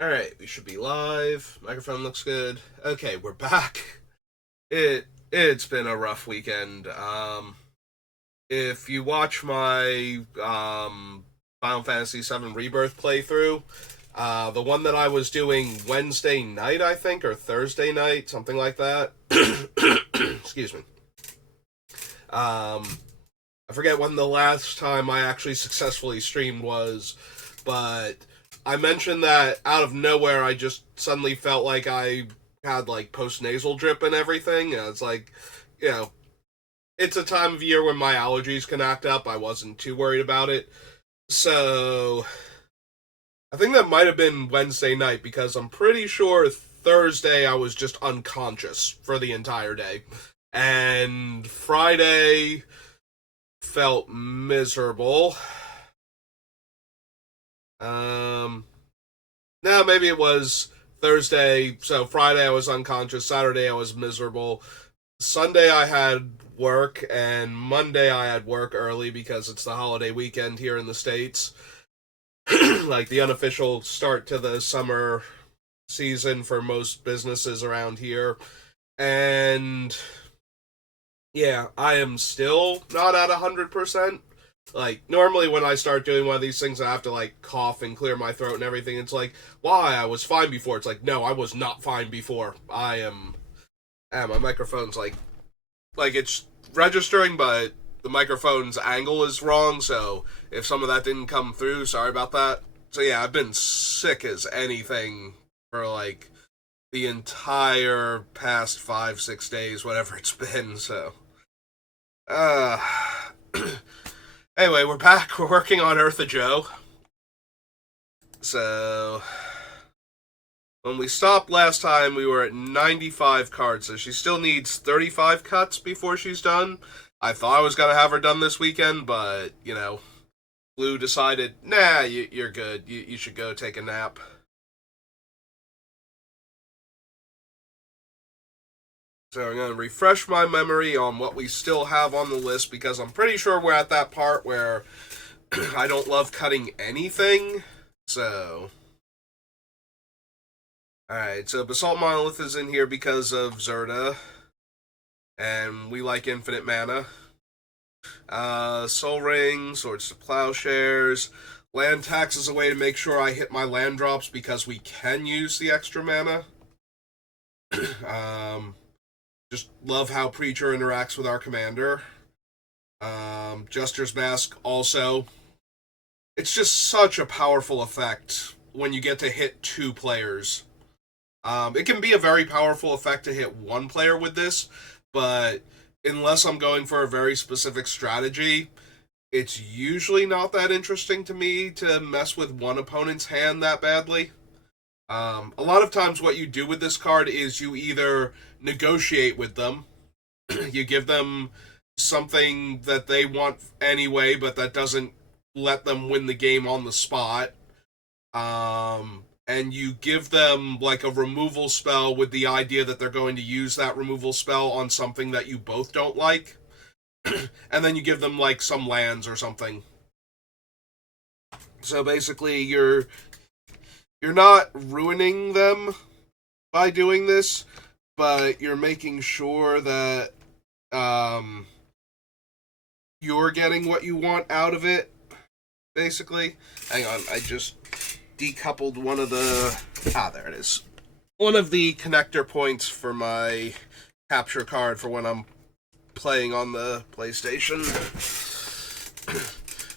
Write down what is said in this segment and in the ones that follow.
Alright, we should be live. Microphone looks good. Okay, we're back. It's been a rough weekend. If you watch my Final Fantasy VII Rebirth playthrough, the one that I was doing Wednesday night, I think, or Thursday night, something like that. Excuse me. I forget when the last time I actually successfully streamed was, but I mentioned that out of nowhere I just suddenly felt like I had like post nasal drip and everything. And it's like, you know, it's a time of year when my allergies can act up. I wasn't too worried about it. So I think that might have been Wednesday night because I'm pretty sure Thursday I was just unconscious for the entire day. And Friday felt miserable. Um, no, maybe it was Thursday. So Friday I was unconscious. Saturday I was miserable. Sunday I had work, and Monday I had work early because it's the holiday weekend here in the States. Like the unofficial start to the summer season for most businesses around here. And yeah, I am still not at 100%. Like, normally when I start doing one of these things, I have to, like, cough and clear my throat and everything. It's like, why? I was fine before. It's like, no, I was not fine before. I am. My microphone's like, it's registering, but the microphone's angle is wrong, so if some of that didn't come through, sorry about that. So, yeah, I've been sick as anything for, like, the entire past 5, 6 days, whatever it's been, so. Uh. Anyway, we're back. We're working on Ertha Joe. So, when we stopped last time, we were at 95 cards, so she still needs 35 cuts before she's done. I thought I was going to have her done this weekend, but, Blue decided, nah, you're good. You should go take a nap. So I'm going to refresh my memory on what we still have on the list because I'm pretty sure we're at that part where I don't love cutting anything. So, alright, so Basalt Monolith is in here because of Zerta, and we like infinite mana. Soul Ring, Swords to Plowshares. Land Tax is a way to make sure I hit my land drops because we can use the extra mana. um, just love how Preacher interacts with our commander. Jester's Mask also. It's just such a powerful effect when you get to hit two players. It can be a very powerful effect to hit one player with this, but unless I'm going for a very specific strategy, it's usually not that interesting to me to mess with one opponent's hand that badly. A lot of times, what you do with this card is you either negotiate with them, you give them something that they want anyway, but that doesn't let them win the game on the spot. And you give them like a removal spell with the idea that they're going to use that removal spell on something that you both don't like. And then you give them like some lands or something. So basically you're not ruining them by doing this, but you're making sure that you're getting what you want out of it, basically. Hang on, I just decoupled one of the... there it is. One of the connector points for my capture card for when I'm playing on the PlayStation.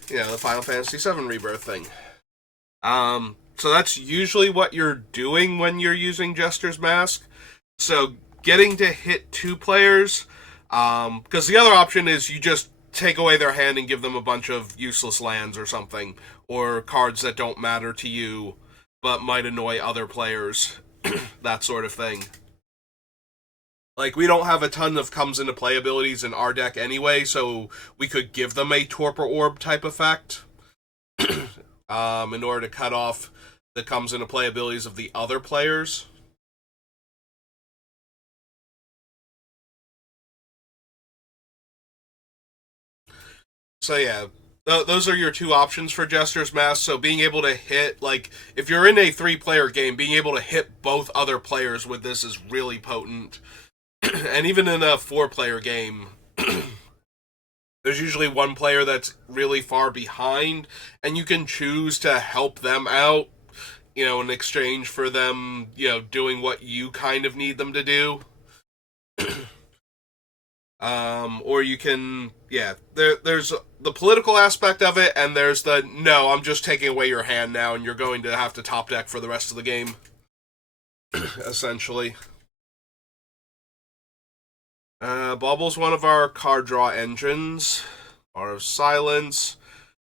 The Final Fantasy VII Rebirth thing. So that's usually what you're doing when you're using Jester's Mask. So getting to hit two players, because the other option is you just take away their hand and give them a bunch of useless lands or something, or cards that don't matter to you but might annoy other players, that sort of thing. Like, we don't have a ton of comes into play abilities in our deck anyway, so we could give them a Torpor Orb type effect in order to cut off the comes into play abilities of the other players. So yeah, those are your two options for Jester's Mask. So being able to hit, like, if you're in a 3-player game, being able to hit both other players with this is really potent. And even in a 4-player game, there's usually one player that's really far behind, and you can choose to help them out, in exchange for them, doing what you kind of need them to do. Or you can, there's the political aspect of it, and there's the, no, I'm just taking away your hand now, and you're going to have to top deck for the rest of the game, essentially. Bubble's one of our card draw engines. Art of Silence.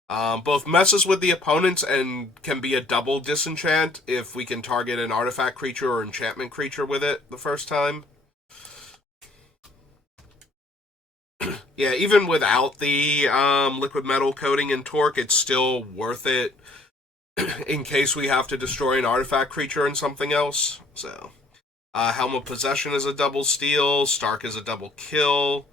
Both messes with the opponents and can be a double disenchant if we can target an artifact creature or enchantment creature with it the first time. Yeah, even without the liquid metal coating and torque, it's still worth it in case we have to destroy an artifact creature and something else. So, Helm of Possession is a double steal. Stark is a double kill.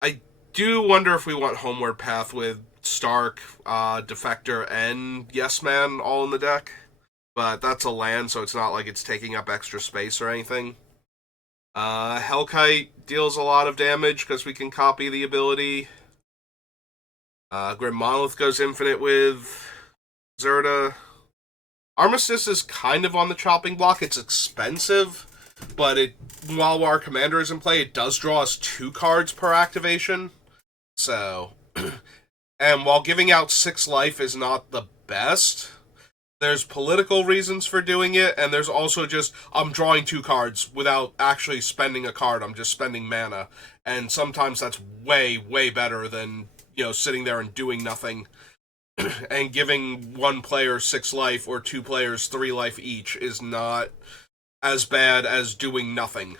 I do wonder if we want Homeward Path with Stark, Defector, and Yes Man all in the deck. But that's a land, so it's not like it's taking up extra space or anything. Hellkite deals a lot of damage because we can copy the ability. Grim Monolith goes infinite with Ertha. Armistice is kind of on the chopping block. It's expensive, but while our commander is in play, it does draw us 2 cards per activation. So, and while giving out 6 life is not the best, there's political reasons for doing it, and there's also just, I'm drawing 2 cards without actually spending a card. I'm just spending mana. And sometimes that's way, way better than, sitting there and doing nothing. And giving 1 player 6 life or 2 players 3 life each is not as bad as doing nothing.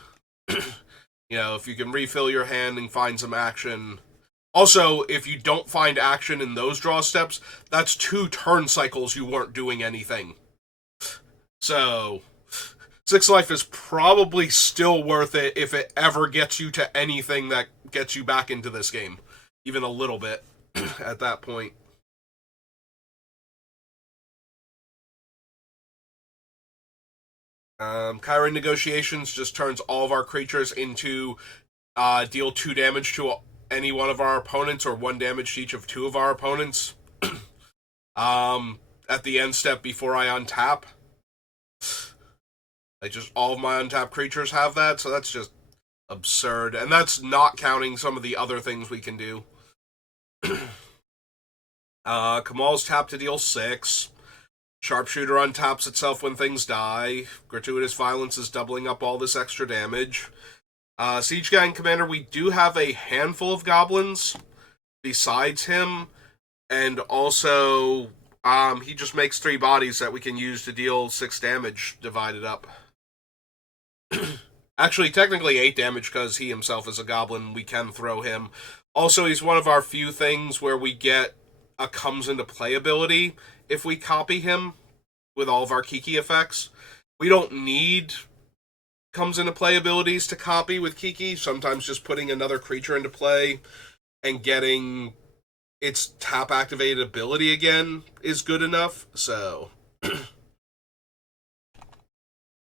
If you can refill your hand and find some action. Also, if you don't find action in those draw steps, that's 2 turn cycles you weren't doing anything. So, 6 life is probably still worth it if it ever gets you to anything that gets you back into this game. Even a little bit at that point. Chiron Negotiations just turns all of our creatures into deal 2 damage to any one of our opponents, or 1 damage to each of 2 of our opponents. At the end step before I untap. Just all of my untapped creatures have that, so that's just absurd. And that's not counting some of the other things we can do. Kamal's tapped to deal 6. Sharpshooter untaps itself when things die. Gratuitous Violence is doubling up all this extra damage. Siege Gang Commander, we do have a handful of goblins besides him, and also he just makes 3 bodies that we can use to deal 6 damage divided up. Actually, technically 8 damage because he himself is a goblin. We can throw him. Also, he's one of our few things where we get a comes into play ability if we copy him with all of our Kiki effects. We don't need comes into play abilities to copy with Kiki. Sometimes just putting another creature into play and getting its tap activated ability again is good enough. So,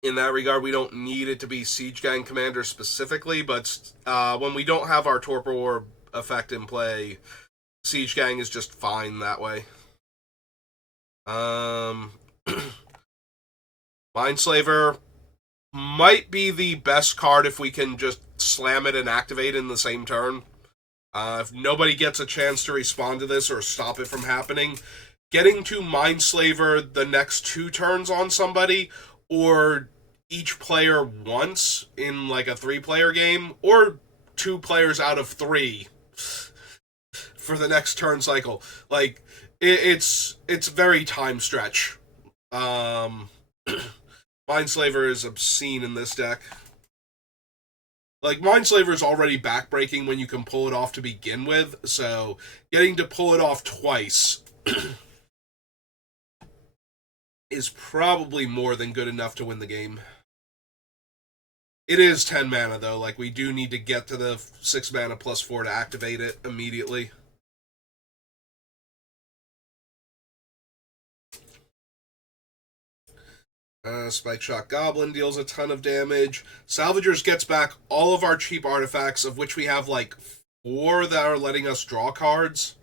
in that regard, we don't need it to be Siege Gang Commander specifically, but when we don't have our Torpor Orb effect in play, Siege Gang is just fine that way. Mindslaver might be the best card if we can just slam it and activate in the same turn. If nobody gets a chance to respond to this or stop it from happening, getting to Mindslaver the next 2 turns on somebody, or each player once in like a 3-player game, or 2 players out of 3 for the next turn cycle. Like, it's very time stretch. Mindslaver is obscene in this deck. Like, Mindslaver is already backbreaking when you can pull it off to begin with, so getting to pull it off twice is probably more than good enough to win the game. It is 10 mana, though. Like, we do need to get to the 6 mana plus 4 to activate it immediately. Spike Shot Goblin deals a ton of damage. Salvagers gets back all of our cheap artifacts, of which we have like four that are letting us draw cards.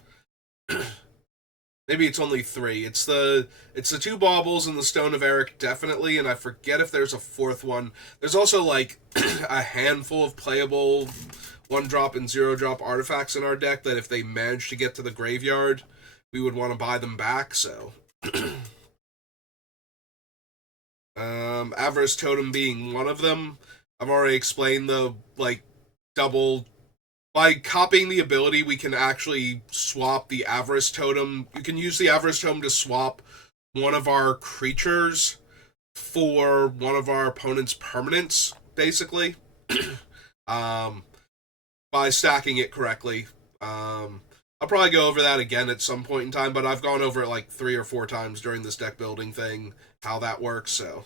Maybe it's only three. It's the two baubles and the Stone of Eric, definitely, and I forget if there's a fourth one. There's also like a handful of playable 1-drop and 0-drop artifacts in our deck that if they manage to get to the graveyard, we would want to buy them back, so. Avarice Totem being one of them. I've already explained the like double. By copying the ability, we can actually swap the Avarice Totem. You can use the Avarice Totem to swap one of our creatures for one of our opponent's permanents, basically. um, by stacking it correctly. I'll probably go over that again at some point in time, but I've gone over it like 3 or 4 times during this deck building thing, how that works, so.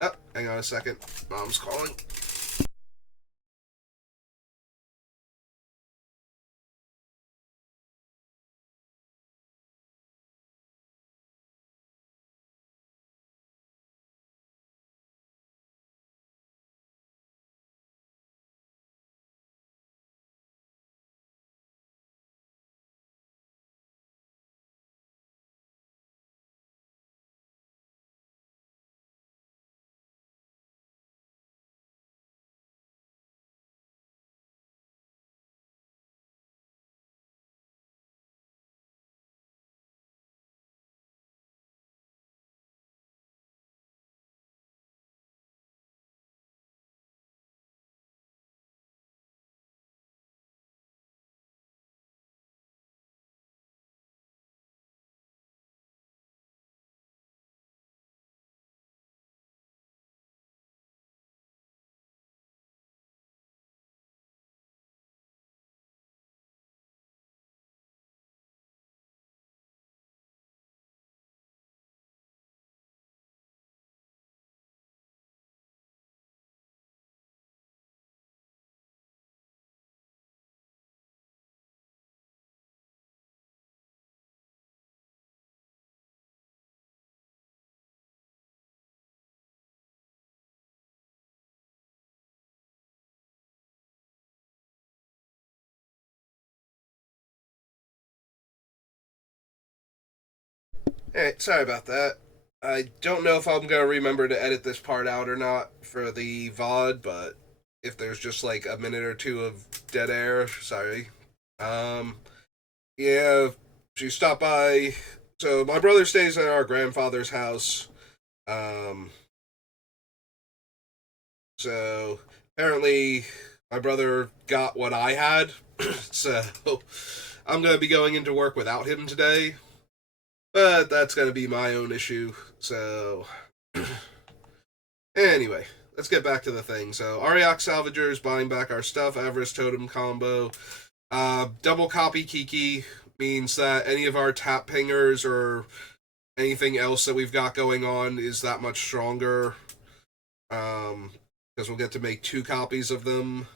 Oh, hang on a second. Mom's calling. Hey, sorry about that. I don't know if I'm gonna remember to edit this part out or not for the VOD, but if there's just like a minute or two of dead air, sorry. Um, yeah, she stopped by. So my brother stays at our grandfather's house. Um, so apparently my brother got what I had. So I'm gonna be going into work without him today. But that's gonna be my own issue. So anyway, let's get back to the thing. So Ariok Salvagers buying back our stuff, Avarice Totem combo. Double copy Kiki means that any of our tap pingers or anything else that we've got going on is that much stronger. Because we'll get to make 2 copies of them.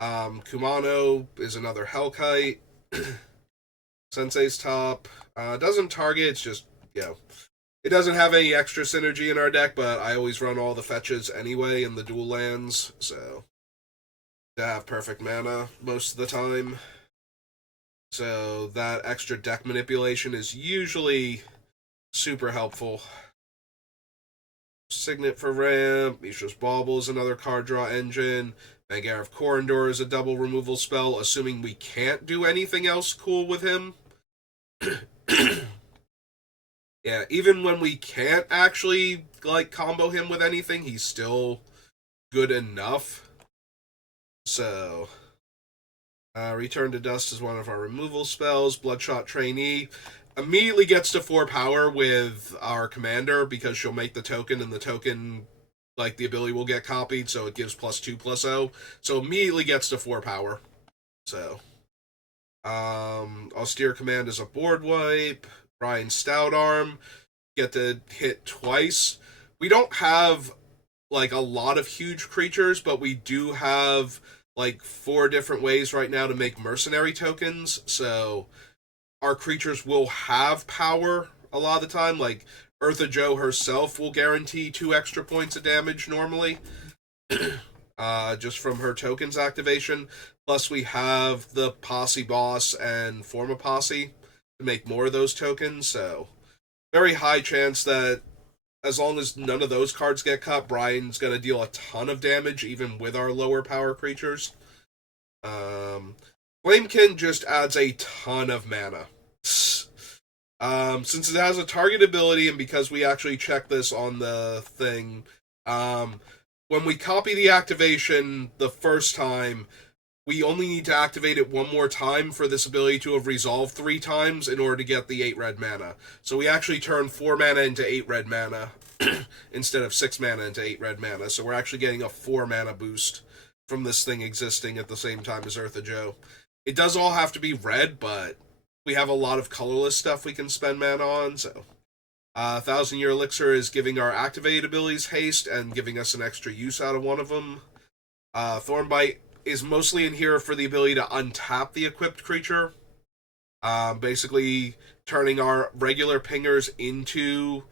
Kumano is another Hellkite. Sensei's top. Doesn't target, it's just, you know, it doesn't have any extra synergy in our deck, but I always run all the fetches anyway in the dual lands, so to have perfect mana most of the time. So that extra deck manipulation is usually super helpful. Signet for ramp, Mishra's Bauble is another card draw engine, Vanguard of Corindor is a double removal spell, assuming we can't do anything else cool with him. Yeah, even when we can't actually like combo him with anything, he's still good enough. So, Return to Dust is one of our removal spells. Bloodshot Trainee immediately gets to 4 power with our commander because she'll make the token, and the token, like the ability, will get copied, so it gives +2/+0. So immediately gets to 4 power. So, Austere Command is a board wipe. Brian Stoutarm get to hit twice. We don't have like a lot of huge creatures, but we do have like 4 different ways right now to make mercenary tokens. So our creatures will have power a lot of the time. Like Ertha Joe herself will guarantee 2 extra points of damage normally, just from her tokens activation. Plus, we have the Posse Boss and Form a Posse to make more of those tokens, so very high chance that as long as none of those cards get cut, Brian's going to deal a ton of damage, even with our lower power creatures. Flamekin just adds a ton of mana. Since it has a target ability, and because we actually check this on the thing, when we copy the activation the first time, we only need to activate it one more time for this ability to have resolved 3 times in order to get the 8 red mana. So we actually turn 4 mana into 8 red mana instead of 6 mana into 8 red mana. So we're actually getting a 4 mana boost from this thing existing at the same time as Ertha Joe. It does all have to be red, but we have a lot of colorless stuff we can spend mana on, so... 1,000-Year Elixir is giving our activated abilities haste and giving us an extra use out of one of them. Thornbite is mostly in here for the ability to untap the equipped creature. Basically turning our regular pingers into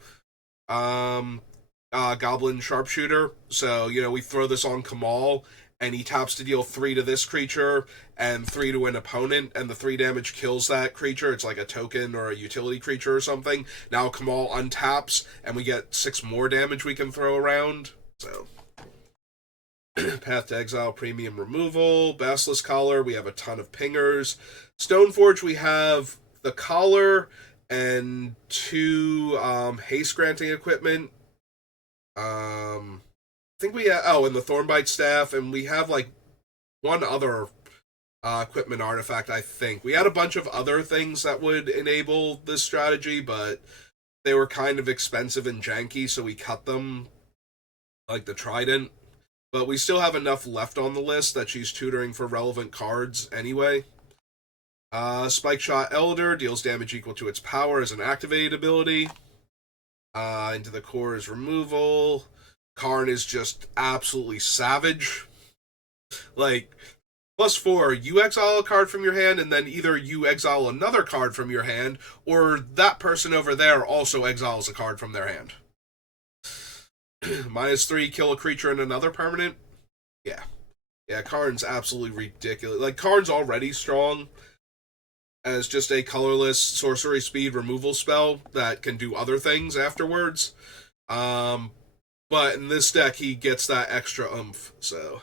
Goblin Sharpshooter. So, we throw this on Kamal, and he taps to deal 3 to this creature and 3 to an opponent, and the 3 damage kills that creature. It's like a token or a utility creature or something. Now Kamal untaps, and we get 6 more damage we can throw around. So, Path to Exile, premium removal. Basilisk Collar, we have a ton of pingers. Stoneforge, we have the Collar and 2 haste granting equipment. I think we have, and the Thornbite Staff, and we have like one other equipment artifact, I think. We had a bunch of other things that would enable this strategy, but they were kind of expensive and janky, so we cut them, like the Trident. But we still have enough left on the list that she's tutoring for relevant cards anyway. Spike Shot Elder deals damage equal to its power as an activated ability. Into the Core is removal. Karn is just absolutely savage. Like, +4, you exile a card from your hand, and then either you exile another card from your hand, or that person over there also exiles a card from their hand. -3, kill a creature and another permanent. Yeah. Yeah, Karn's absolutely ridiculous. Like, Karn's already strong as just a colorless sorcery speed removal spell that can do other things afterwards. But in this deck, he gets that extra oomph, so...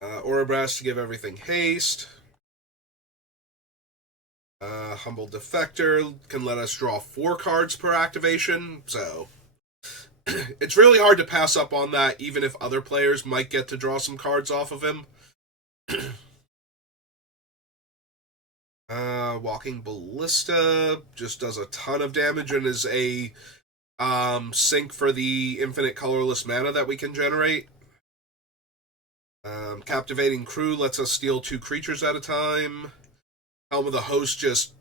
Aurabrass to give everything haste. Humble Defector can let us draw 4 cards per activation, so... it's really hard to pass up on that, even if other players might get to draw some cards off of him. Walking Ballista just does a ton of damage and is a sink for the infinite colorless mana that we can generate. Captivating Crew lets us steal 2 creatures at a time. Helm of the Host just...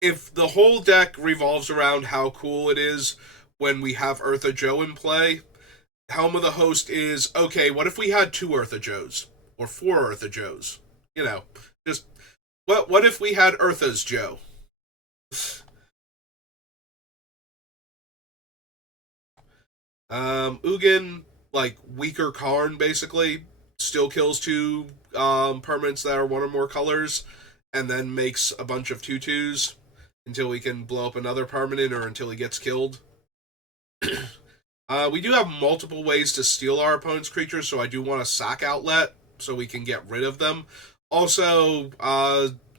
if the whole deck revolves around how cool it is when we have Ertha Joe in play, Helm of the Host is, okay, what if we had 2 Ertha Joes? Or 4 Ertha Joes? Just, what if we had Ertha's Joe? Ugin, like, weaker Karn, basically, still kills 2 permanents that are 1 or more colors, and then makes a bunch of 2/2s until we can blow up another permanent or until he gets killed. We do have multiple ways to steal our opponent's creatures, so I do want a sack outlet so we can get rid of them. Also,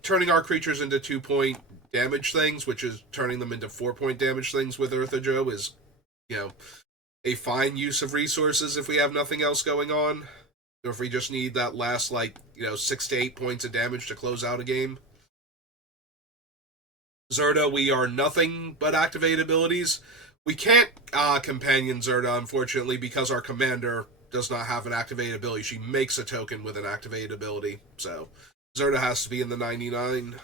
turning our creatures into 2-point damage things, which is turning them into 4-point damage things with Ertha Joe, is, a fine use of resources if we have nothing else going on. Or if we just need that last, 6 to 8 points of damage to close out a game. Zerda, we are nothing but activated abilities. We can't companion Zerda, unfortunately, because our commander does not have an activated ability. She makes a token with an activated ability. So, Zerda has to be in the 99.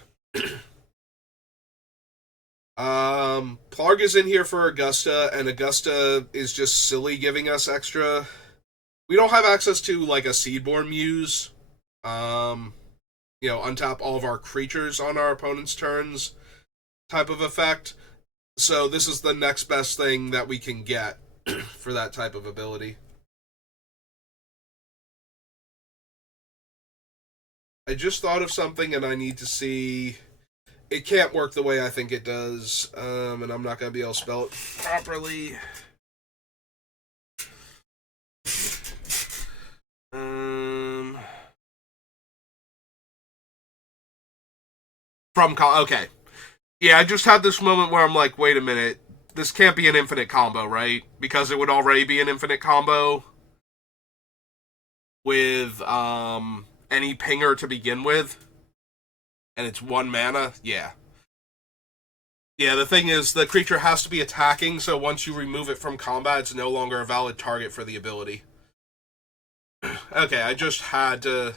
Plarg is in here for Augusta, and Augusta is just silly giving us extra. We don't have access to, a Seedborn Muse. untap all of our creatures on our opponent's turns type of effect. So this is the next best thing that we can get for that type of ability. I just thought of something and I need to see. It can't work the way I think it does, and I'm not going to be able to spell it properly. Okay. Yeah, I just had this moment where I'm like, wait a minute, this can't be an infinite combo, right? Because it would already be an infinite combo with any pinger to begin with, and it's 1 mana. Yeah. Yeah, the thing is, the creature has to be attacking, so once you remove it from combat, it's no longer a valid target for the ability. Okay, I just had to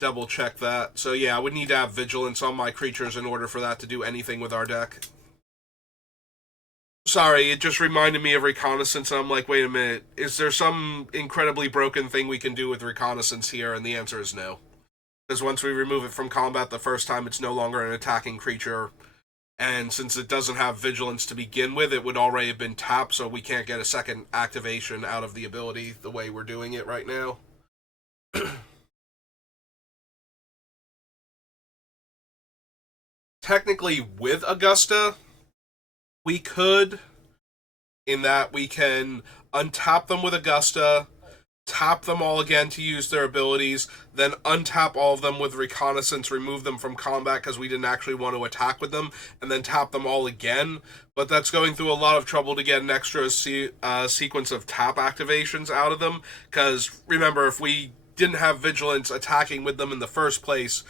double check that. So yeah, I would need to have vigilance on my creatures in order for that to do anything with our deck. Sorry, it just reminded me of reconnaissance, and I'm like, wait a minute, is there some incredibly broken thing we can do with reconnaissance here? And the answer is no. Because once we remove it from combat the first time, it's no longer an attacking creature. And since it doesn't have vigilance to begin with, it would already have been tapped, so we can't get a second activation out of the ability the way we're doing it right now. Technically, with Augusta, we could, in that we can untap them with Augusta, tap them all again to use their abilities, then untap all of them with reconnaissance, remove them from combat because we didn't actually want to attack with them, and then tap them all again. But that's going through a lot of trouble to get an extra sequence of tap activations out of them, because remember, if we didn't have vigilance attacking with them in the first place,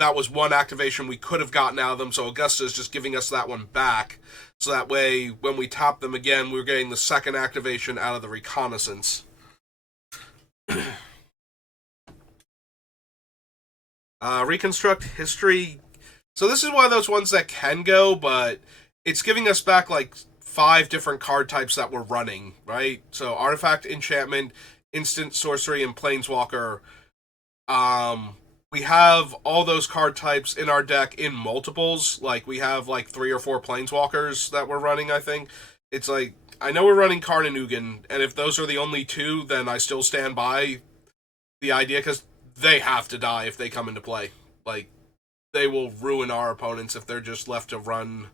that was one activation we could have gotten out of them, so Augusta is just giving us that one back. So that way, when we tap them again, we're getting the second activation out of the reconnaissance. Reconstruct history. So this is one of those ones that can go, but it's giving us back like 5 different card types that we're running, right? So artifact, enchantment, instant, sorcery, and planeswalker. We have all those card types in our deck in multiples. Like we have like 3 or 4 planeswalkers that we're running, I think. It's like, I know we're running Karn and Ugin, and if those are the only 2, then I still stand by the idea, because they have to die if they come into play. Like, they will ruin our opponents if they're just left to run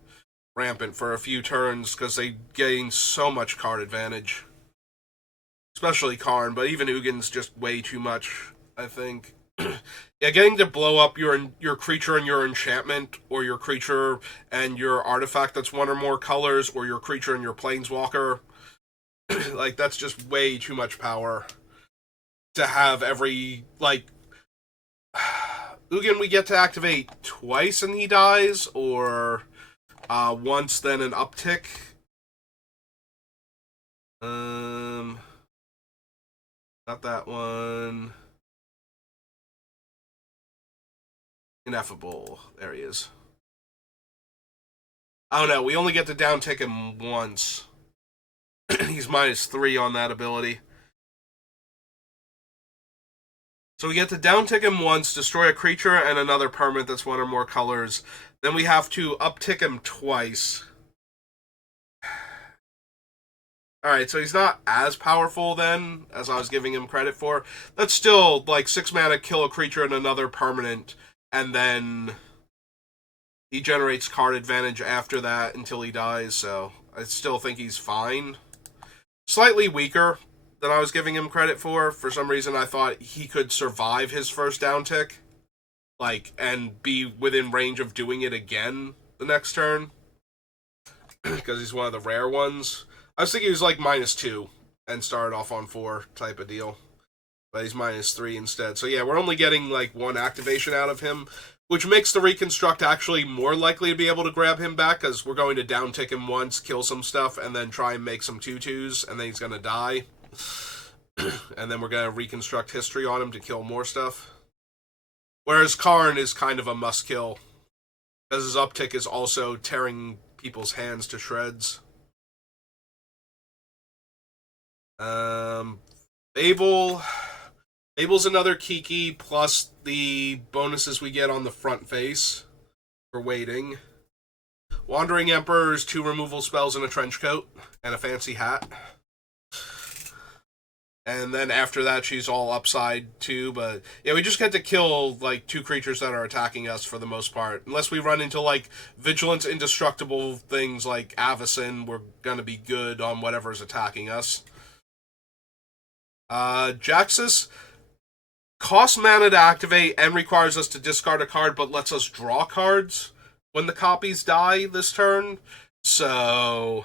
rampant for a few turns, because they gain so much card advantage. Especially Karn, but even Ugin's just way too much, I think. Yeah, getting to blow up your creature and your enchantment, or your creature and your artifact that's 1 or more colors, or your creature and your planeswalker, like, that's just way too much power to have every, like, Ugin we get to activate twice and he dies, or once then an uptick. Not that one. Ineffable. There he is. Oh no, we only get to down tick him once. He's -3 on that ability. So we get to down tick him once, destroy a creature and another permanent that's 1 or more colors. Then we have to uptick him twice. Alright, so he's not as powerful then as I was giving him credit for. That's still like 6 mana, kill a creature and another permanent, and then he generates card advantage after that until he dies, so I still think he's fine. Slightly weaker than I was giving him credit for. For some reason, I thought he could survive his first down tick, like, and be within range of doing it again the next turn, because he's one of the rare ones. I was thinking he was like -2 and started off on 4 type of deal, but he's -3 instead. So yeah, we're only getting like 1 activation out of him, which makes the Reconstruct actually more likely to be able to grab him back, because we're going to down tick him once, kill some stuff, and then try and make some 2/2s, and then he's going to die. And then we're going to Reconstruct history on him to kill more stuff. Whereas Karn is kind of a must-kill, because his uptick is also tearing people's hands to shreds. Babel, Abel's another Kiki, plus the bonuses we get on the front face for waiting. Wandering Emperor's 2 removal spells and a trench coat and a fancy hat. And then after that, she's all upside too. But yeah, we just get to kill like 2 creatures that are attacking us for the most part. Unless we run into like Vigilance Indestructible things like Avacyn, we're gonna be good on whatever's attacking us. Jaxus costs mana to activate and requires us to discard a card, but lets us draw cards when the copies die this turn. So,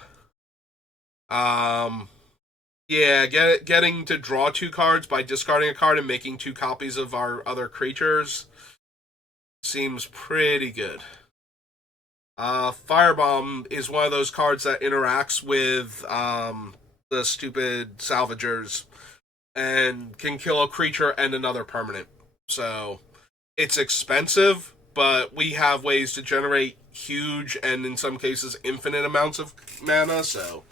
yeah, getting to draw 2 cards by discarding a card and making 2 copies of our other creatures seems pretty good. Firebomb is one of those cards that interacts with the stupid salvagers and can kill a creature and another permanent. So it's expensive, but we have ways to generate huge and in some cases infinite amounts of mana, so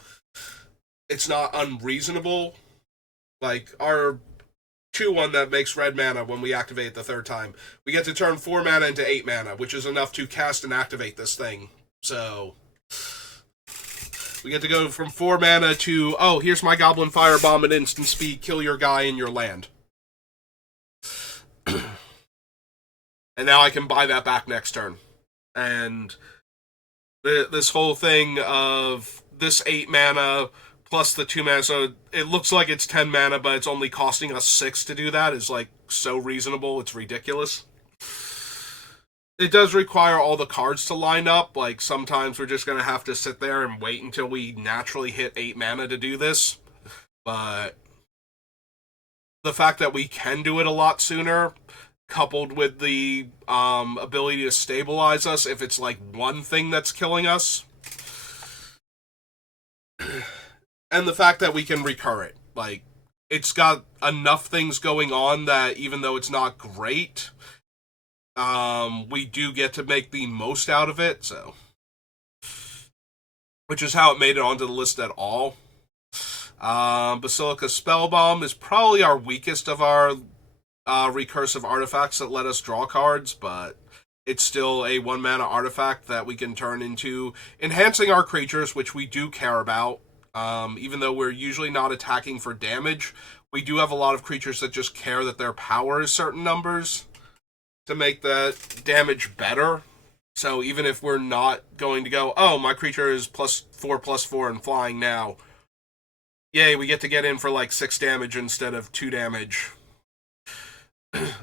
it's not unreasonable. Like our 2/1 that makes red mana when we activate the 3rd time. We get to turn 4 mana into 8 mana, which is enough to cast and activate this thing. So we get to go from 4 mana to, oh, here's my Goblin Firebomb at instant speed, kill your guy in your land. And now I can buy that back next turn. And this whole thing of this 8 mana plus the 2 mana, so it looks like it's 10 mana, but it's only costing us 6 to do that, is like so reasonable, it's ridiculous. It does require all the cards to line up. Like, sometimes we're just going to have to sit there and wait until we naturally hit 8 mana to do this. But the fact that we can do it a lot sooner, coupled with the ability to stabilize us if it's like one thing that's killing us, and the fact that we can recur it. Like, it's got enough things going on that even though it's not great, we do get to make the most out of it, so. Which is how it made it onto the list at all. Basilica Spellbomb is probably our weakest of our recursive artifacts that let us draw cards, but it's still a 1 mana artifact that we can turn into enhancing our creatures, which we do care about. Even though we're usually not attacking for damage, we do have a lot of creatures that just care that their power is certain numbers to make that damage better. So even if we're not going to go, oh, my creature is +4/+4 and flying now, yay, we get to get in for like 6 damage instead of 2 damage.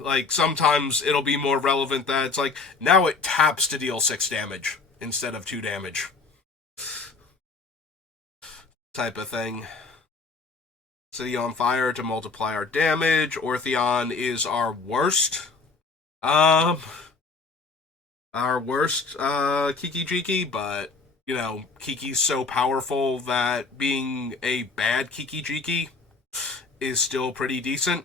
Like, sometimes it'll be more relevant that it's like, now it taps to deal 6 damage instead of 2 damage. Type of thing. City on Fire to multiply our damage. Ortheon is our worst. Our worst Kiki Jiki, but, you know, Kiki's so powerful that being a bad Kiki Jiki is still pretty decent.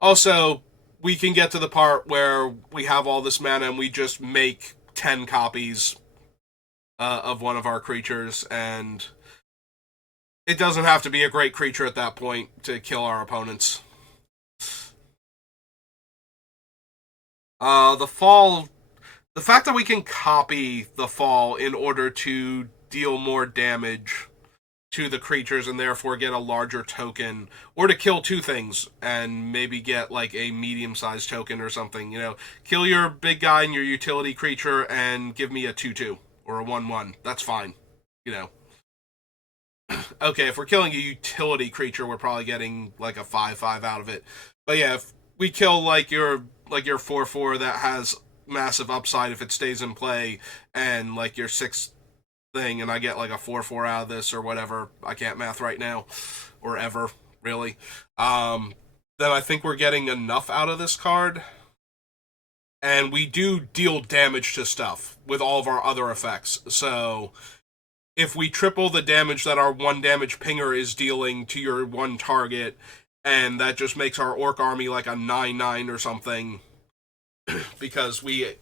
Also, we can get to the part where we have all this mana and we just make 10 copies of one of our creatures, and it doesn't have to be a great creature at that point to kill our opponents. The fact that we can copy the fall in order to deal more damage to the creatures and therefore get a larger token, or to kill 2 things and maybe get like a medium-sized token or something, you know, kill your big guy and your utility creature and give me a 2/2 or a 1/1. That's fine, you know. Okay, if we're killing a utility creature, we're probably getting like a 5/5 out of it. But yeah, if we kill like your 4/4 that has massive upside if it stays in play, and like your 6 thing, and I get like a 4/4 out of this or whatever, I can't math right now, or ever, really, then I think we're getting enough out of this card. And we do deal damage to stuff with all of our other effects, so if we triple the damage that our 1 damage pinger is dealing to your 1 target, and that just makes our orc army like a 9/9 or something, because we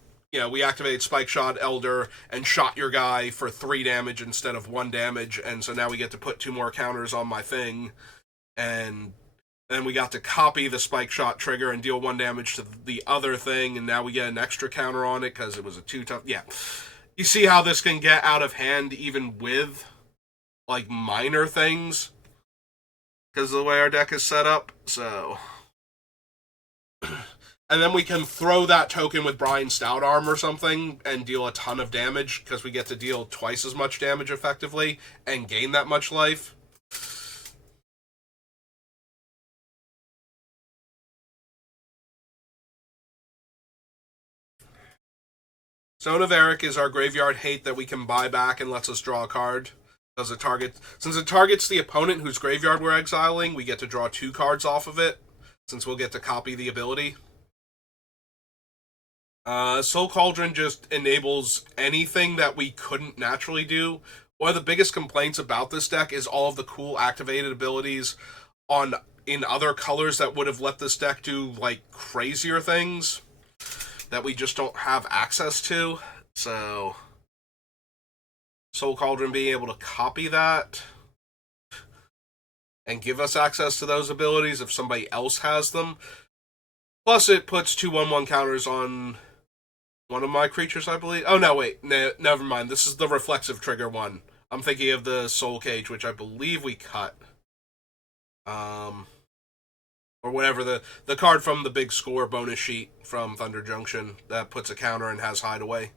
activated Spike Shot Elder and shot your guy for 3 damage instead of 1 damage, and so now we get to put 2 more counters on my thing, and And we got to copy the spike shot trigger and deal 1 damage to the other thing, and now we get an extra counter on it because it was a 2 tough. Yeah. You see how this can get out of hand even with, like, minor things because of the way our deck is set up, so... And then we can throw that token with Brian Stout Arm or something and deal a ton of damage because we get to deal twice as much damage effectively and gain that much life. Zone of Eric is our graveyard hate that we can buy back and lets us draw a card. Since it targets the opponent whose graveyard we're exiling, we get to draw 2 cards off of it, since we'll get to copy the ability. Soul Cauldron just enables anything that we couldn't naturally do. One of the biggest complaints about this deck is all of the cool activated abilities in other colors that would have let this deck do, like, crazier things that we just don't have access to. So, Soul Cauldron being able to copy that and give us access to those abilities if somebody else has them. Plus, it puts 2/1/1 counters on one of my creatures, I believe. Oh, no, wait. Never mind. This is the reflexive trigger one. I'm thinking of the Soul Cage, which I believe we cut. Or whatever, the card from the big score bonus sheet from Thunder Junction that puts a counter and has Hideaway.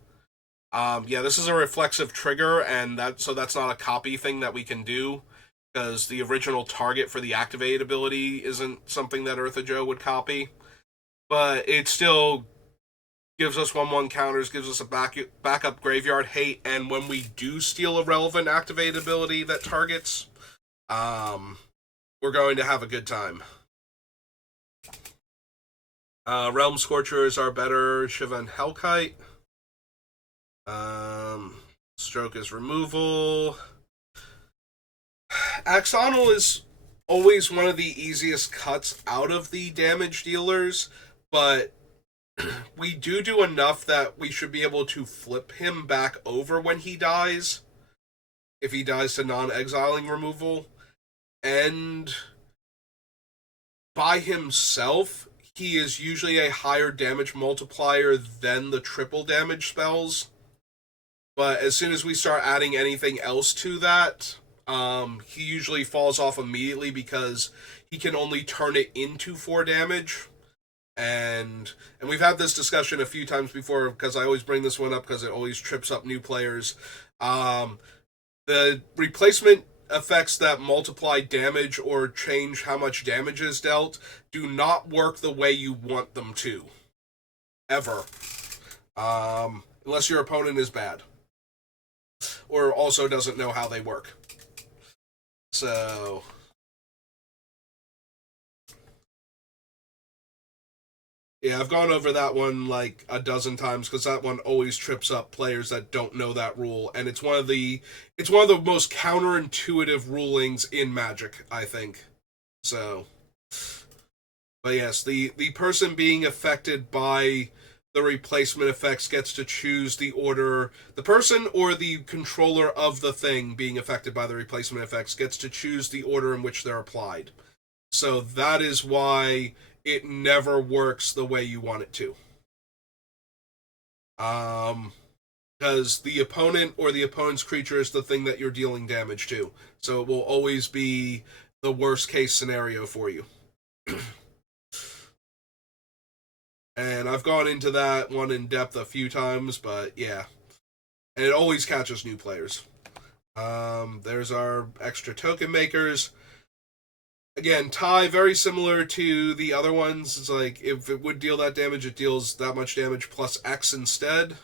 Yeah, this is a reflexive trigger, and so that's not a copy thing that we can do, because the original target for the activate ability isn't something that Ertha Joe would copy. But it still gives us 1/1 counters, gives us a backup graveyard hate, and when we do steal a relevant activate ability that targets, we're going to have a good time. Realm Scorcher is our better Shiva and Hellkite. Stroke is removal. Axonal is always one of the easiest cuts out of the damage dealers, but we do enough that we should be able to flip him back over when he dies, if he dies to non-exiling removal. And by himself, he is usually a higher damage multiplier than the triple damage spells. But as soon as we start adding anything else to that, he usually falls off immediately because he can only turn it into 4 damage. And we've had this discussion a few times before, because I always bring this one up because it always trips up new players. The replacement effects that multiply damage or change how much damage is dealt do not work the way you want them to. Ever. Unless your opponent is bad. Or also doesn't know how they work. So... yeah, I've gone over that one like a dozen times because that one always trips up players that don't know that rule, and it's one of the most counterintuitive rulings in Magic, I think. So, but yes, the person being affected by the replacement effects gets to choose the order. The person or the controller of the thing being affected by the replacement effects gets to choose the order in which they're applied. So that is why it never works the way you want it to. Because the opponent or the opponent's creature is the thing that you're dealing damage to. So it will always be the worst case scenario for you. And I've gone into that one in depth a few times, but yeah. And it always catches new players. There's our extra token makers. Again, tie, very similar to the other ones. It's like, if it would deal that damage, it deals that much damage plus X instead.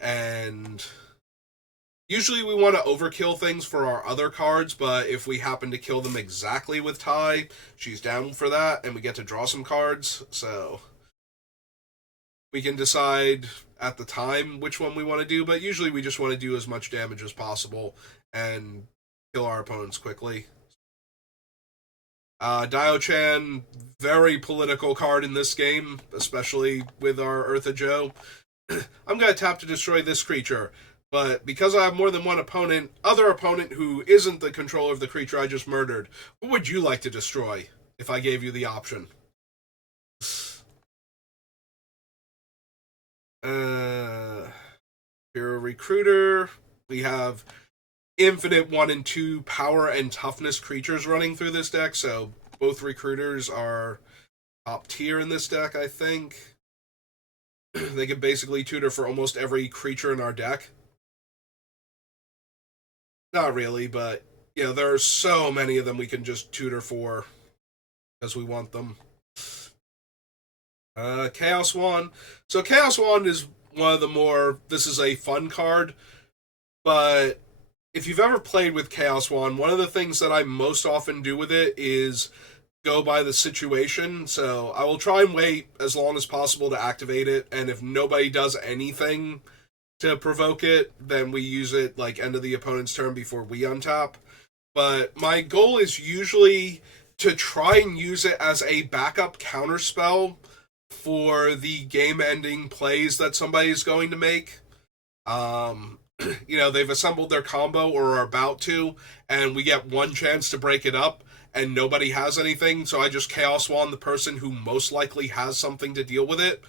And usually we want to overkill things for our other cards, but if we happen to kill them exactly with tie, she's down for that, and we get to draw some cards. So we can decide at the time which one we want to do, but usually we just want to do as much damage as possible and kill our opponents quickly. Dio-chan, very political card in this game, especially with our Ertha Joe. I'm going to tap to destroy this creature, but because I have more than one other opponent who isn't the controller of the creature I just murdered, what would you like to destroy? if I gave you the option. If you're a recruiter, we have infinite 1 and 2 power and toughness creatures running through this deck, so both recruiters are top tier in this deck, I think. They can basically tutor for almost every creature in our deck. Not really, but there are so many of them we can just tutor for because we want them. Chaos Wand. So Chaos Wand is one of the more, this is a fun card, but if you've ever played with Chaos Wand, one of the things that I most often do with it is go by the situation. So I will try and wait as long as possible to activate it, and if nobody does anything to provoke it, then we use it like end of the opponent's turn before we untap. But my goal is usually to try and use it as a backup counterspell for the game-ending plays that somebody's going to make. They've assembled their combo or are about to, and we get one chance to break it up, and nobody has anything, so I just Chaos Wand the person who most likely has something to deal with it.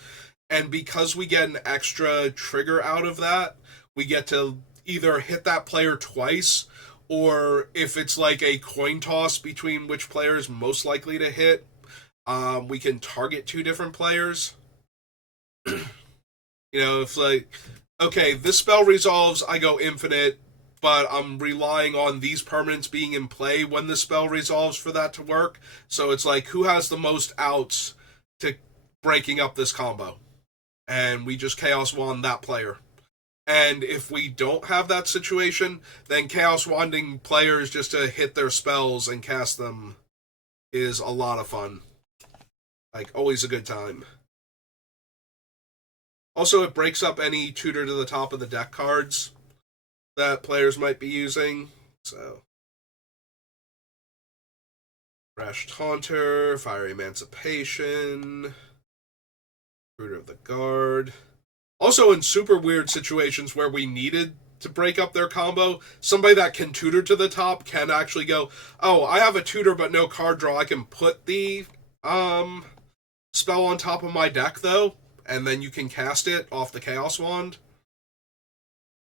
And because we get an extra trigger out of that, we get to either hit that player twice, or if it's like a coin toss between which player is most likely to hit, we can target 2 different players. If like, okay, this spell resolves, I go infinite, but I'm relying on these permanents being in play when the spell resolves for that to work. So it's like, who has the most outs to breaking up this combo? And we just Chaos Wand that player. And if we don't have that situation, then Chaos Wanding players just to hit their spells and cast them is a lot of fun. Like, always a good time. Also, it breaks up any tutor to the top of the deck cards that players might be using. So, Rash Taunter, Fiery Emancipation, Recruiter of the Guard. Also, in super weird situations where we needed to break up their combo, somebody that can tutor to the top can actually go, oh, I have a tutor but no card draw. I can put the spell on top of my deck, though, and then you can cast it off the Chaos Wand.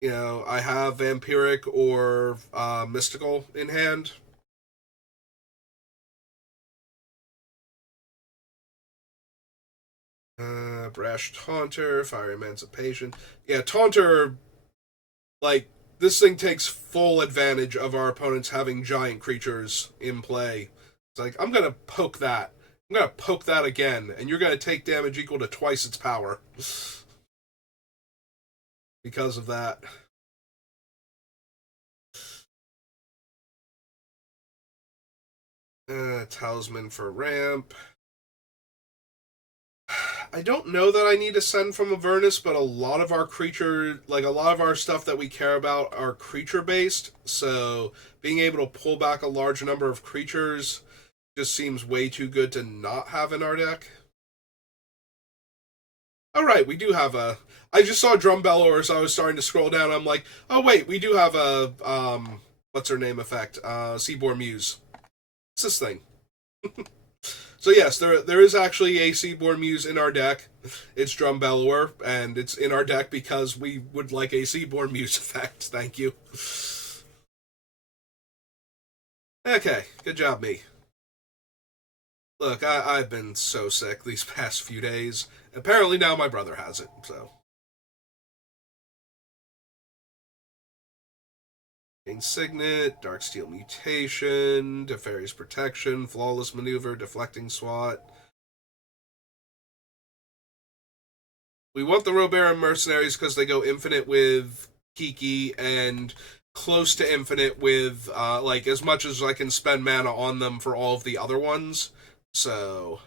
I have Vampiric or Mystical in hand. Brash Taunter, Fire Emancipation. Yeah, Taunter, like, this thing takes full advantage of our opponents having giant creatures in play. It's like, I'm going to poke that. I'm going to poke that again, and you're going to take damage equal to twice its power. Because of that. Talisman for ramp. I don't know that I need to send from Avernus, but a lot of our stuff that we care about are creature-based, so being able to pull back a large number of creatures just seems way too good to not have in our deck. Alright, we do have a... I just saw Drum Bellower, so I was starting to scroll down, I'm like, oh wait, we do have a, what's her name effect? Seaboard Muse. What's this thing? So yes, there is actually a Seaboard Muse in our deck. It's Drum Bellower, and it's in our deck because we would like a Seaboard Muse effect. Thank you. Okay, good job, me. Look, I've been so sick these past few days. Apparently now my brother has it, so... Gain Signet, Darksteel Mutation, Defarious Protection, Flawless Maneuver, Deflecting Swat. We want the Robaron Mercenaries because they go infinite with Kiki and close to infinite with, as much as I can spend mana on them for all of the other ones. So,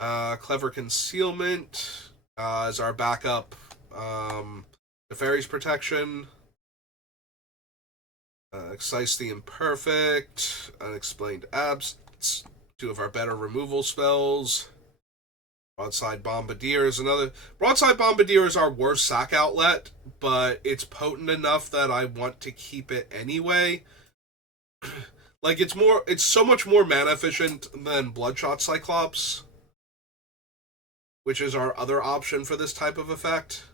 Clever Concealment is our backup. Defarious Protection. Excise the Imperfect, Unexplained Absence, 2 of our better removal spells. Broadside Bombardier is another... Broadside Bombardier is our worst sack outlet, but it's potent enough that I want to keep it anyway. Like it's so much more mana efficient than Bloodshot Cyclops, which is our other option for this type of effect.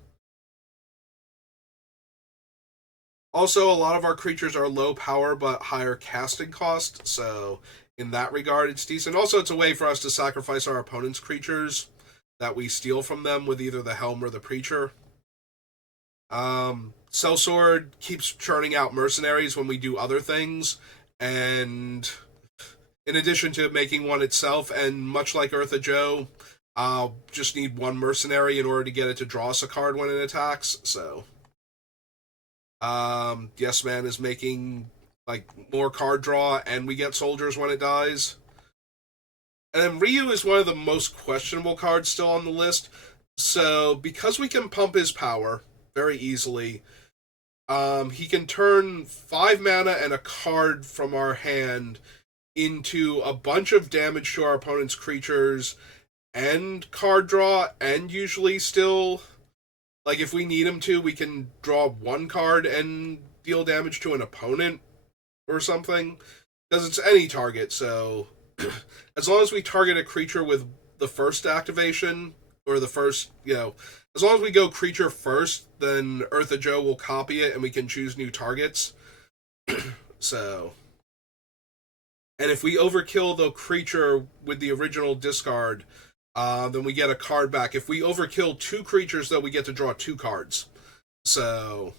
Also, a lot of our creatures are low power but higher casting cost, so in that regard, it's decent. Also, it's a way for us to sacrifice our opponent's creatures that we steal from them with either the Helm or the Preacher. Sellsword keeps churning out mercenaries when we do other things, and in addition to making one itself, and much like Ertha Joe, I'll just need one mercenary in order to get it to draw us a card when it attacks. So, Yes Man is making like more card draw, and we get soldiers when it dies. And then Ryu is one of the most questionable cards still on the list. So because we can pump his power very easily, he can turn 5 mana and a card from our hand into a bunch of damage to our opponent's creatures and card draw, and usually still, like, if we need him to, we can draw one card and deal damage to an opponent or something. Because it's any target, so as long as we target a creature with the first activation, or the first, as long as we go creature first, then Ertha Joe will copy it and we can choose new targets. So, and if we overkill the creature with the original discard, then we get a card back. If we overkill 2 creatures, though, we get to draw 2 cards. So,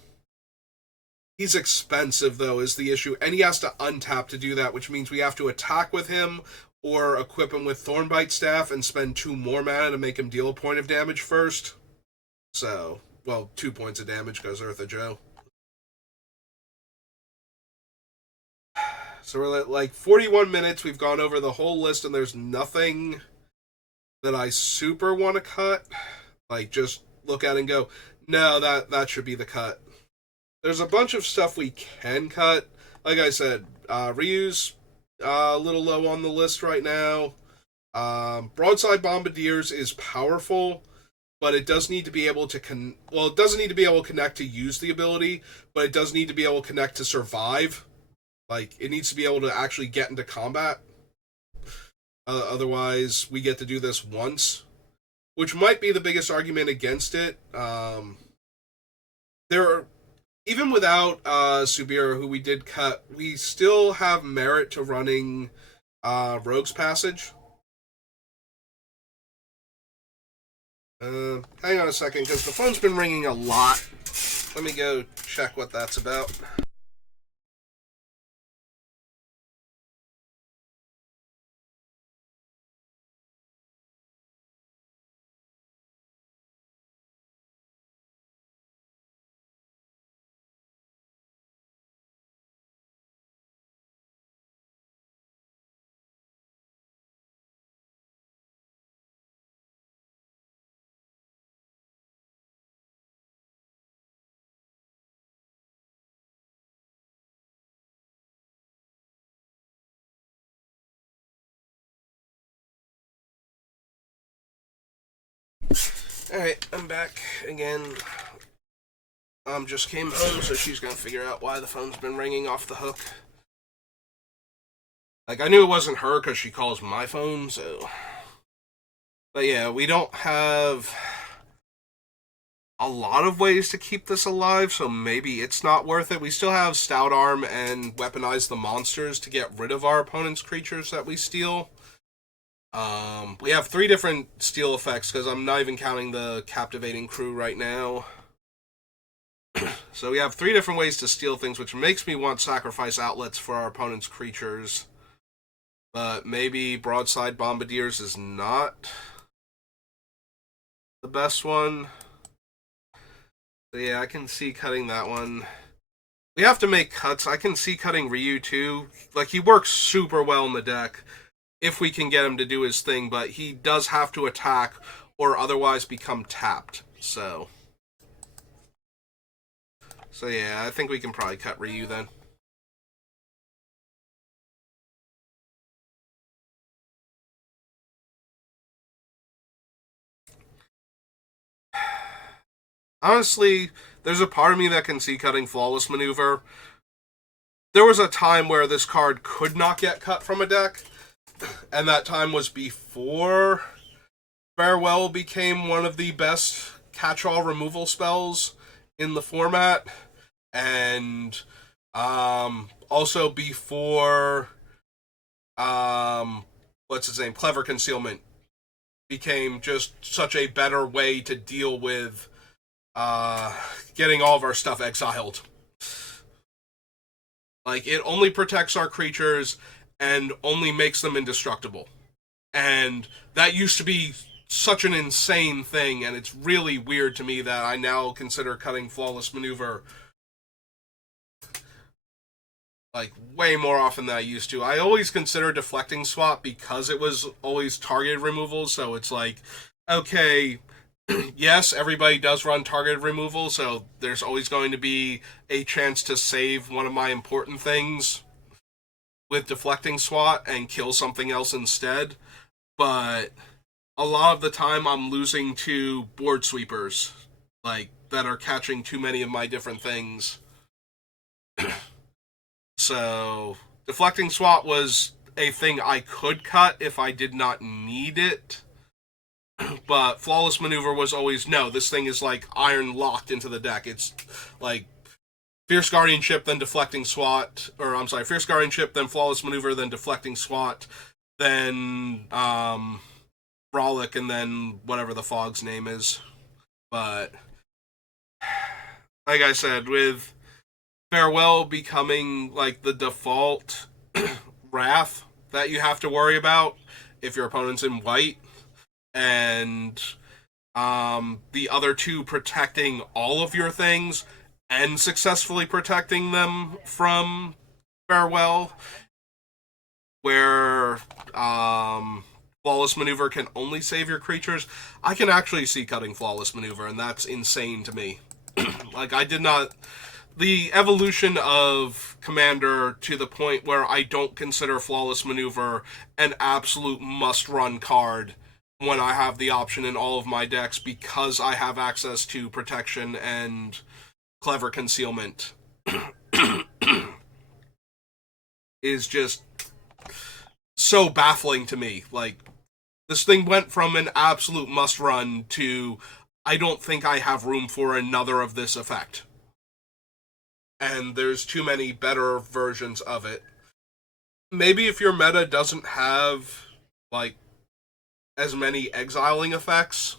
he's expensive, though, is the issue. And he has to untap to do that, which means we have to attack with him or equip him with Thornbite Staff and spend 2 more mana to make him deal a point of damage first. So, well, 2 points of damage because Ertha Joe. So we're at like 41 minutes. We've gone over the whole list, and there's nothing that I super want to cut. Like, just look at it and go, no, that should be the cut. There's a bunch of stuff we can cut. Like I said, Ryu's a little low on the list right now. Broadside Bombardiers is powerful, but it does need to be able to it doesn't need to be able to connect to use the ability, but it does need to be able to connect to survive. Like, it needs to be able to actually get into combat. Otherwise, we get to do this once, which might be the biggest argument against it. There are, even without Subira, who we did cut, we still have merit to running Rogue's Passage. Hang on a second, because the phone's been ringing a lot. Let me go check what that's about. Alright, I'm back again. Mom just came home, so she's gonna figure out why the phone's been ringing off the hook. Like, I knew it wasn't her because she calls my phone, so. But yeah, we don't have a lot of ways to keep this alive, so maybe it's not worth it. We still have Stout Arm and Weaponize the Monsters to get rid of our opponent's creatures that we steal. We have 3 different steal effects, because I'm not even counting the Captivating Crew right now. So we have 3 different ways to steal things, which makes me want sacrifice outlets for our opponent's creatures. But maybe Broadside Bombardiers is not the best one. So yeah, I can see cutting that one. We have to make cuts. I can see cutting Ryu too. Like, he works super well in the deck if we can get him to do his thing, but he does have to attack or otherwise become tapped. So yeah, I think we can probably cut Ryu then. Honestly, there's a part of me that can see cutting Flawless Maneuver. there was a time where this card could not get cut from a deck, and that time was before Farewell became one of the best catch-all removal spells in the format, and also before what's his name, Clever Concealment became just such a better way to deal with getting all of our stuff exiled. Like, it only protects our creatures and only makes them indestructible. And that used to be such an insane thing, and it's really weird to me that I now consider cutting Flawless Maneuver like way more often than I used to. I always consider Deflecting Swap because it was always targeted removal, so it's like, okay, yes, everybody does run targeted removal, so there's always going to be a chance to save one of my important things with Deflecting Swat and kill something else instead. But a lot of the time I'm losing to board sweepers, like, that are catching too many of my different things. So, Deflecting Swat was a thing I could cut if I did not need it. But Flawless Maneuver was always, no, this thing is like iron locked into the deck. It's like Fierce Guardianship, then Deflecting Swat, or I'm sorry, Fierce Guardianship, then Flawless Maneuver, then Deflecting Swat, then Frolic, and then whatever the Fog's name is. But like I said, with Farewell becoming like the default wrath that you have to worry about if your opponent's in white, and the other two protecting all of your things and successfully protecting them from Farewell, where Flawless Maneuver can only save your creatures, I can actually see cutting Flawless Maneuver, and that's insane to me. Like, I did not... The evolution of Commander to the point where I don't consider Flawless Maneuver an absolute must-run card when I have the option in all of my decks because I have access to Protection and Clever Concealment is just so baffling to me. Like, this thing went from an absolute must-run to I don't think I have room for another of this effect. And there's too many better versions of it. Maybe if your meta doesn't have, like, as many exiling effects,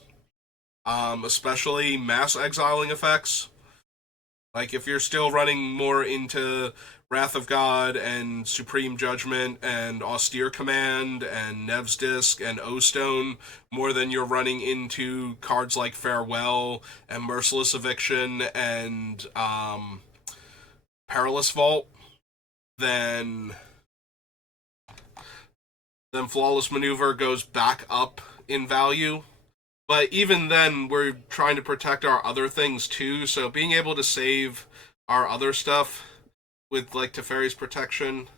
especially mass exiling effects, like if you're still running more into Wrath of God and Supreme Judgment and Austere Command and Nev's Disc and O-Stone more than you're running into cards like Farewell and Merciless Eviction and Perilous Vault, then Flawless Maneuver goes back up in value. But even then, we're trying to protect our other things too, so being able to save our other stuff with, like, Teferi's Protection.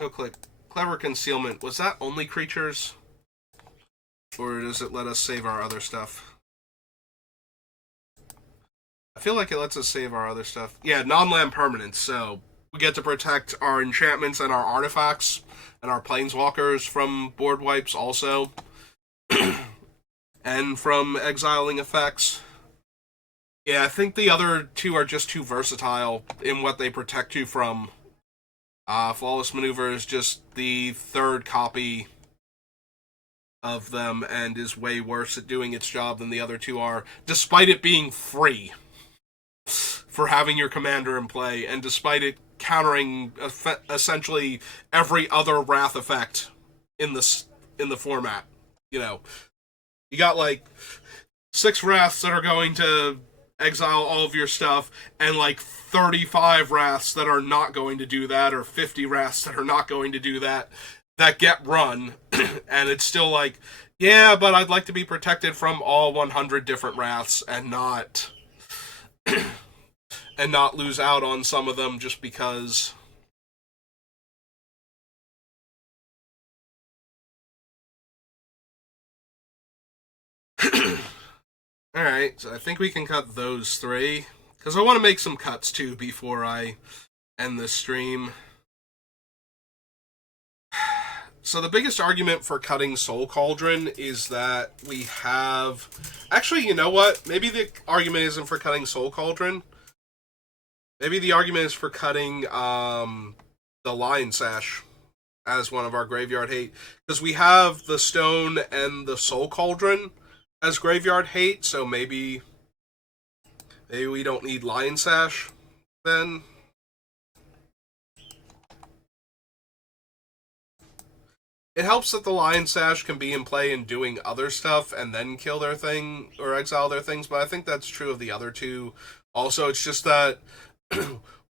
Oh, click. Clever Concealment. Was that only creatures? Or does it let us save our other stuff? I feel like it lets us save our other stuff. Yeah, non-land permanents, so we get to protect our enchantments and our artifacts and our planeswalkers from board wipes also. And from exiling effects. Yeah, I think the other two are just too versatile in what they protect you from. Flawless Maneuver is just the third copy of them and is way worse at doing its job than the other two are, despite it being free for having your commander in play, and despite it countering essentially every other wrath effect in the format. You know, you got like 6 wraths that are going to exile all of your stuff, and like 35 wraths that are not going to do that, or 50 wraths that are not going to do that get run, and it's still like, yeah, but I'd like to be protected from all 100 different wraths and not and not lose out on some of them just because. Alright, so I think we can cut those 3, because I want to make some cuts too before I end this stream. So the biggest argument for cutting Soul Cauldron is that we have... Actually, you know what? Maybe the argument isn't for cutting Soul Cauldron. Maybe the argument is for cutting the Lion Sash as one of our graveyard hate. Because we have the Stone and the Soul Cauldron as graveyard hate, so maybe we don't need Lion Sash then. It helps that the Lion Sash can be in play and doing other stuff and then kill their thing or exile their things, but I think that's true of the other two. Also, it's just that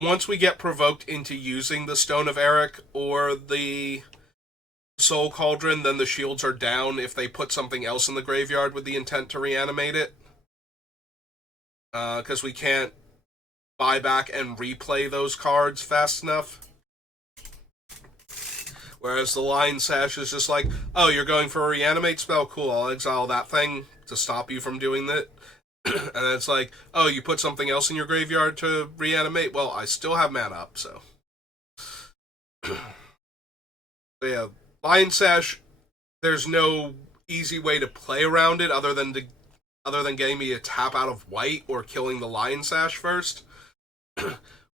once we get provoked into using the Stone of Eric or the Soul Cauldron, then the shields are down if they put something else in the graveyard with the intent to reanimate it. Because we can't buy back and replay those cards fast enough. Whereas the Lion Sash is just like, oh, you're going for a reanimate spell? Cool, I'll exile that thing to stop you from doing that. And then it's like, oh, you put something else in your graveyard to reanimate? Well, I still have mana up, so. So yeah, Lion Sash, there's no easy way to play around it other than getting me a tap out of white or killing the Lion Sash first.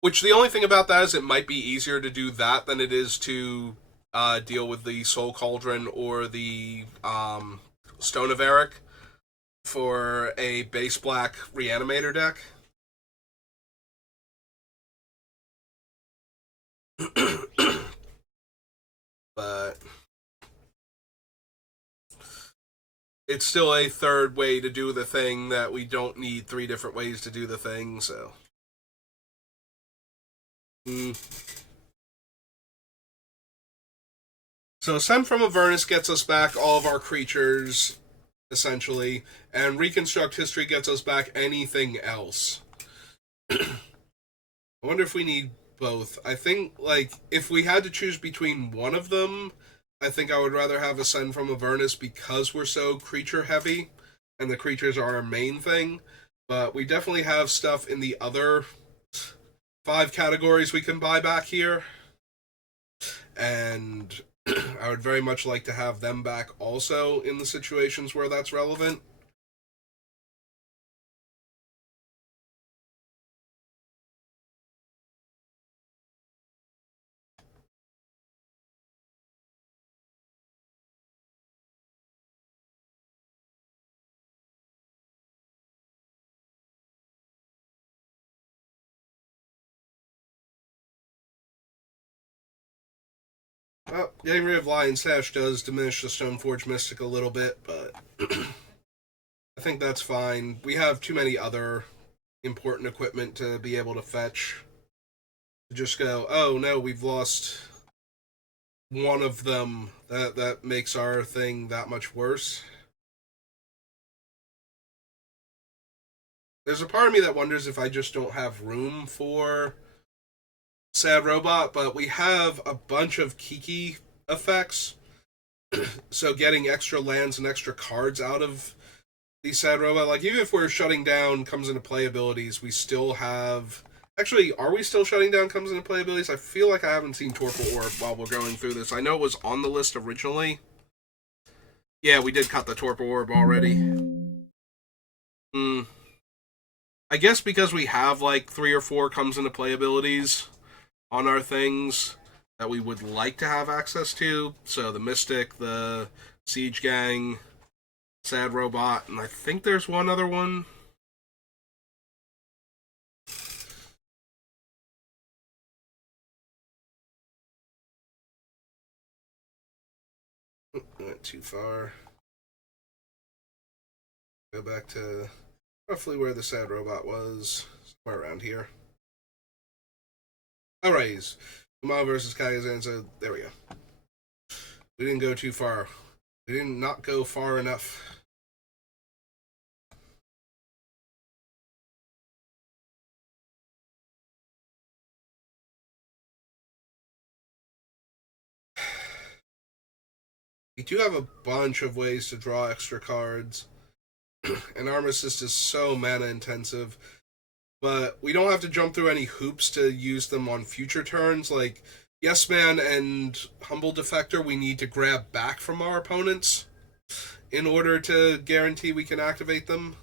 Which the only thing about that is it might be easier to do that than it is to deal with the Soul Cauldron or the Stone of Eric for a base black Reanimator deck. But it's still a third way to do the thing that we don't need 3 different ways to do the thing, so. So Ascend from Avernus gets us back all of our creatures, essentially, and Reconstruct History gets us back anything else. I wonder if we need both. I think, like, if we had to choose between one of them, I think I would rather have Ascend from Avernus because we're so creature heavy, and the creatures are our main thing. But we definitely have stuff in the other 5 categories we can buy back here. And I would very much like to have them back also in the situations where that's relevant. Well, getting rid of Lion Sash does diminish the Stoneforge Mystic a little bit, but I think that's fine. We have too many other important equipment to be able to fetch. To just go, oh no, we've lost one of them. That makes our thing that much worse. There's a part of me that wonders if I just don't have room for Sad Robot, but we have a bunch of Kiki effects. So getting extra lands and extra cards out of the Sad Robot, like even if we're shutting down comes into play abilities, we still have... Actually, are we still shutting down comes into play abilities? I feel like I haven't seen Torpor Orb while we're going through this. I know it was on the list originally. Yeah, we did cut the Torpor Orb already. I guess because we have like 3 or 4 comes into play abilities on our things that we would like to have access to. So the Mystic, the Siege Gang, Sad Robot, and I think there's one other one. Went too far. Go back to roughly where the Sad Robot was, somewhere around here. Alright, Umar versus Kagazan, so there we go. We didn't go too far. We did not go far enough. We do have a bunch of ways to draw extra cards. And Armistice is so mana intensive. but we don't have to jump through any hoops to use them on future turns. Like Yes Man and Humble Defector, we need to grab back from our opponents in order to guarantee we can activate them.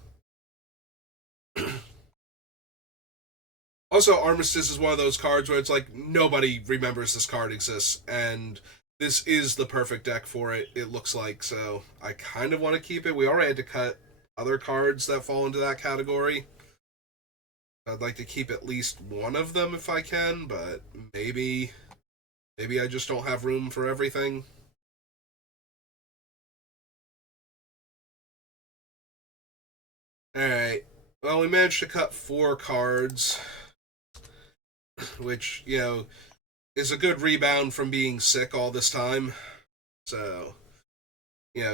Also, Armistice is one of those cards where it's like nobody remembers this card exists, and this is the perfect deck for it, it looks like. So I kind of want to keep it. We already had to cut other cards that fall into that category. I'd like to keep at least one of them if I can, but maybe I just don't have room for everything. Alright. Well, we managed to cut 4 cards, which, is a good rebound from being sick all this time. So,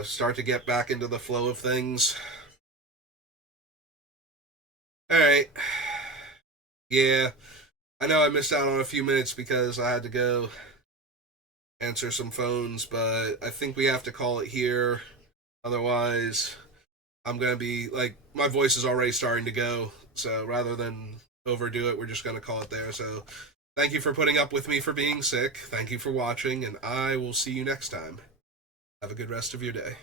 start to get back into the flow of things. Alright. Yeah. I know I missed out on a few minutes because I had to go answer some phones, but I think we have to call it here. Otherwise, I'm going to be, my voice is already starting to go. So rather than overdo it, we're just going to call it there. So thank you for putting up with me for being sick. Thank you for watching, and I will see you next time. Have a good rest of your day.